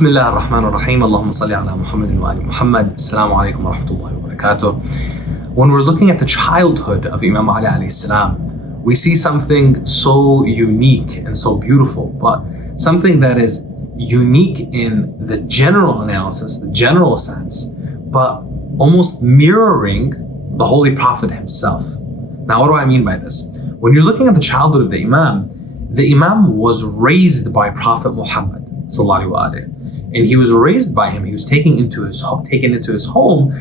بسم الله الرحمن الرحيم اللهم صل على محمد وآل محمد السلام عليكم ورحمة الله وبركاته. When we're looking at the childhood of Imam Ali alayhi salam, we see something so unique and so beautiful, but something that is unique in the general analysis, the general sense, but almost mirroring the Holy Prophet himself. Now, what do I mean by this? When you're looking at the childhood of the Imam was raised by Prophet Mohammed sallallahu alaihi wasallam, and he was raised by him. He was taken into his home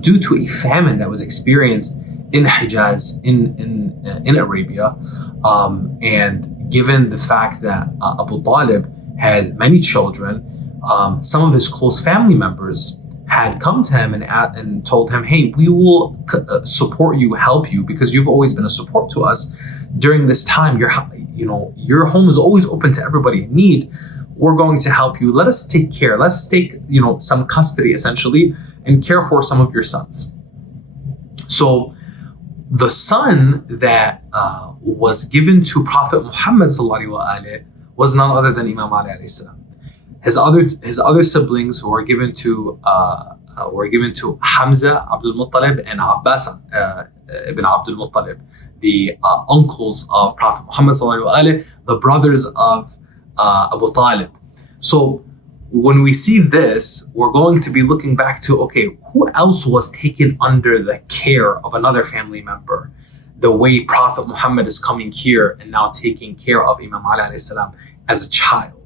due to a famine that was experienced in Hijaz, in Arabia, and given the fact that Abu Talib had many children, some of his close family members had come to him and told him, "Hey, we will support you, help you, because you've always been a support to us during this time. Your home is always open to everybody in need. We're going to help you. Let us take care. Let us take some custody essentially and care for some of your sons." So the son that was given to Prophet Muhammad was none other than Imam Ali alayhi salam. His other siblings were given to Hamza Abdul Muttalib and Abbas ibn Abdul Muttalib, the uncles of Prophet Muhammad the brothers of Abu Talib. So when we see this, we're going to be looking back to, okay, who else was taken under the care of another family member, the way Prophet Muhammad is coming here and now taking care of Imam Ali alayhi salam as a child?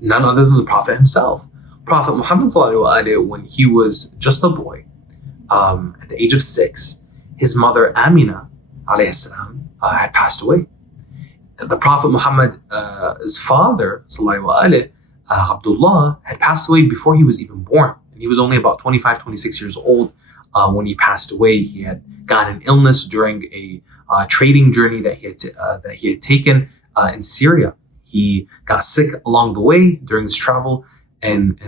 None other than the Prophet himself. Prophet Muhammad when he was just a boy, at the age of 6, his mother Amina alayhi salam had passed away. The Prophet Muhammad's father, Abdullah, had passed away before he was even born. And he was only about 25, 26 years old when he passed away. He had gotten an illness during a trading journey that he had taken in Syria. He got sick along the way during his travel and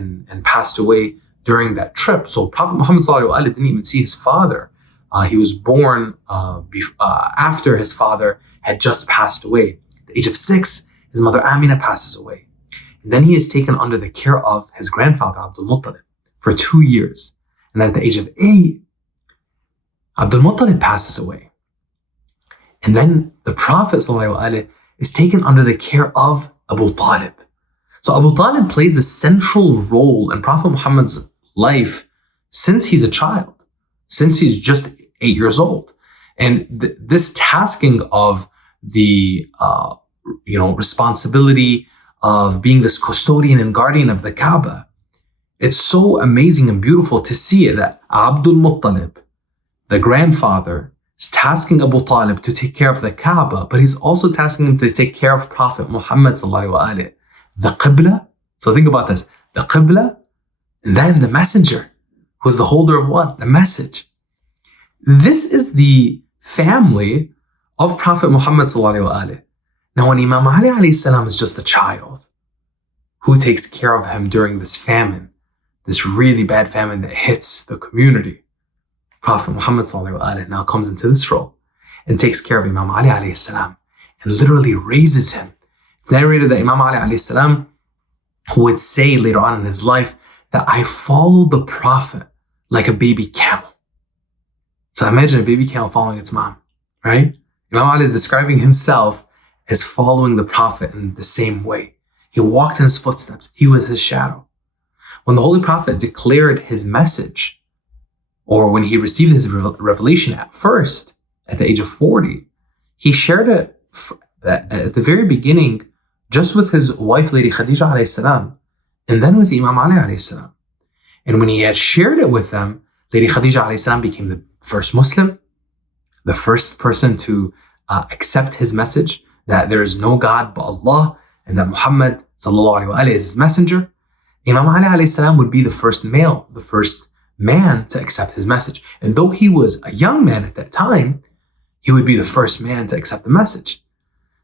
passed away during that trip. So Prophet Muhammad didn't even see his father. He was born after his father had just passed away. At the age of 6, his mother Amina passes away. And then he is taken under the care of his grandfather Abdul Muttalib for 2 years. And then at the age of 8, Abdul Muttalib passes away. And then the Prophet ﷺ is taken under the care of Abu Talib. So Abu Talib plays the central role in Prophet Muhammad's life since he's a child, since he's just 8 years old. And this tasking of the responsibility of being this custodian and guardian of the Kaaba, it's so amazing and beautiful to see it that Abdul Muttalib, the grandfather, is tasking Abu Talib to take care of the Kaaba, but he's also tasking him to take care of Prophet Muhammad the Qibla. So think about this, the Qibla, and then the messenger, who is the holder of what? The message. This is the family of Prophet Muhammad Now, when Imam Ali alayhi salam is just a child, who takes care of him during this famine, this really bad famine that hits the community? Prophet Muhammad now comes into this role and takes care of Imam Ali alayhi salam and literally raises him. It's narrated that Imam Ali alayhi salam would say later on in his life that I followed the Prophet like a baby camel. So imagine a baby camel following its mom, right? Imam Ali is describing himself as following the Prophet in the same way. He walked in his footsteps. He was his shadow. When the Holy Prophet declared his message, or when he received his revelation at first, at the age of 40, he shared it at the very beginning just with his wife, Lady Khadija alayhi salam, and then with Imam Ali alayhi salam. And when he had shared it with them, Lady Khadija alayhi salam became the first Muslim, the first person to accept his message, that there is no God but Allah, and that Muhammad sallallahu alaihi wasallam is his messenger. Imam Ali alayhi salam would be the first male, the first man to accept his message. And though he was a young man at that time, he would be the first man to accept the message.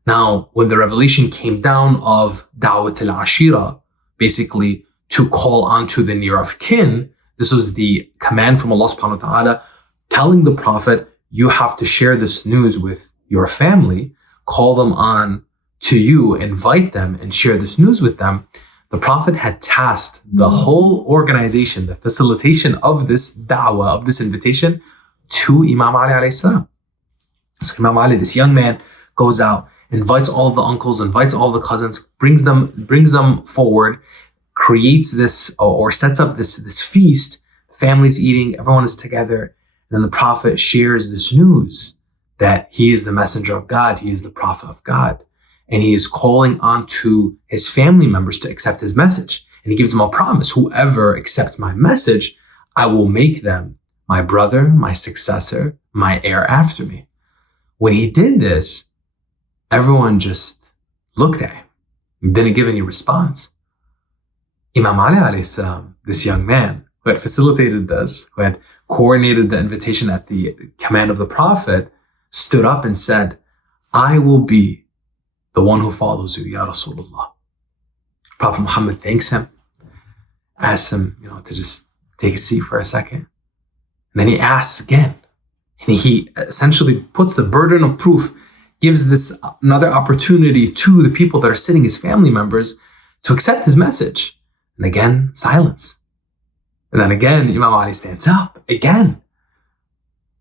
Now, when the revelation came down of Da'wat al-Ashira, basically to call onto the near of kin, this was the command from Allah subhanahu wa ta'ala telling the Prophet, you have to share this news with your family, call them on to you, invite them and share this news with them. the Prophet had tasked the whole organization, the facilitation of this da'wah, of this invitation, to Imam Ali alayhi salam. So Imam Ali, this young man, goes out, invites all of the uncles, invites all the cousins, brings them forward, creates this or sets up this feast. Family's eating, everyone is together. And then the Prophet shares this news that he is the messenger of God, he is the Prophet of God. And he is calling on to his family members to accept his message. And he gives them a promise: whoever accepts my message, I will make them my brother, my successor, my heir after me. When he did this, everyone just looked at him and didn't give any response. Imam Ali alayhi salam, this young man who had facilitated this, who had coordinated the invitation at the command of the Prophet, stood up and said, I will be the one who follows you, Ya Rasulullah. Prophet Muhammad thanks him, asks him, to just take a seat for a second. And then he asks again. And he essentially puts the burden of proof, gives this another opportunity to the people that are sitting, his family members, to accept his message. And again, silence. And then again, Imam Ali stands up again.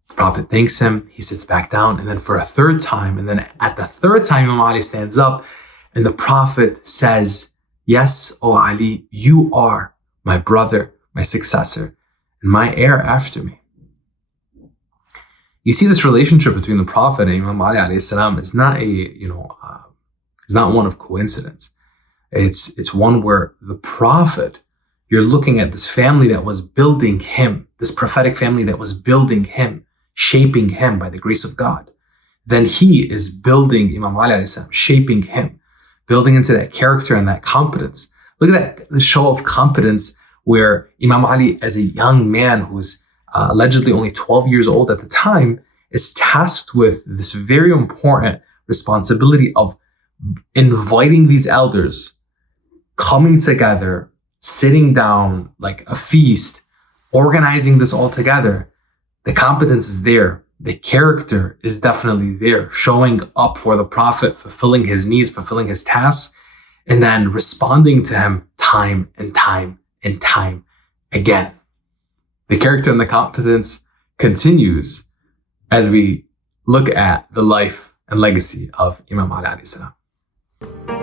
The Prophet thanks him, he sits back down, and then for a third time, and then at the third time, Imam Ali stands up, and the Prophet says, yes, O Ali, you are my brother, my successor, and my heir after me. You see, this relationship between the Prophet and Imam Ali alayhi salam is not it's not one of coincidence. It's one where the Prophet, you're looking at this family that was building him, this prophetic family that was building him, shaping him by the grace of God. Then he is building Imam Ali alayhi salam, shaping him, building into that character and that competence. Look at that, the show of competence where Imam Ali, as a young man who's allegedly only 12 years old at the time, is tasked with this very important responsibility of inviting these elders, coming together, sitting down like a feast, organizing this all together. The competence is there. The character is definitely there, showing up for the Prophet, fulfilling his needs, fulfilling his tasks, and then responding to him time and time and time again. The character and the competence continues as we look at the life and legacy of Imam Ali alayhi salam.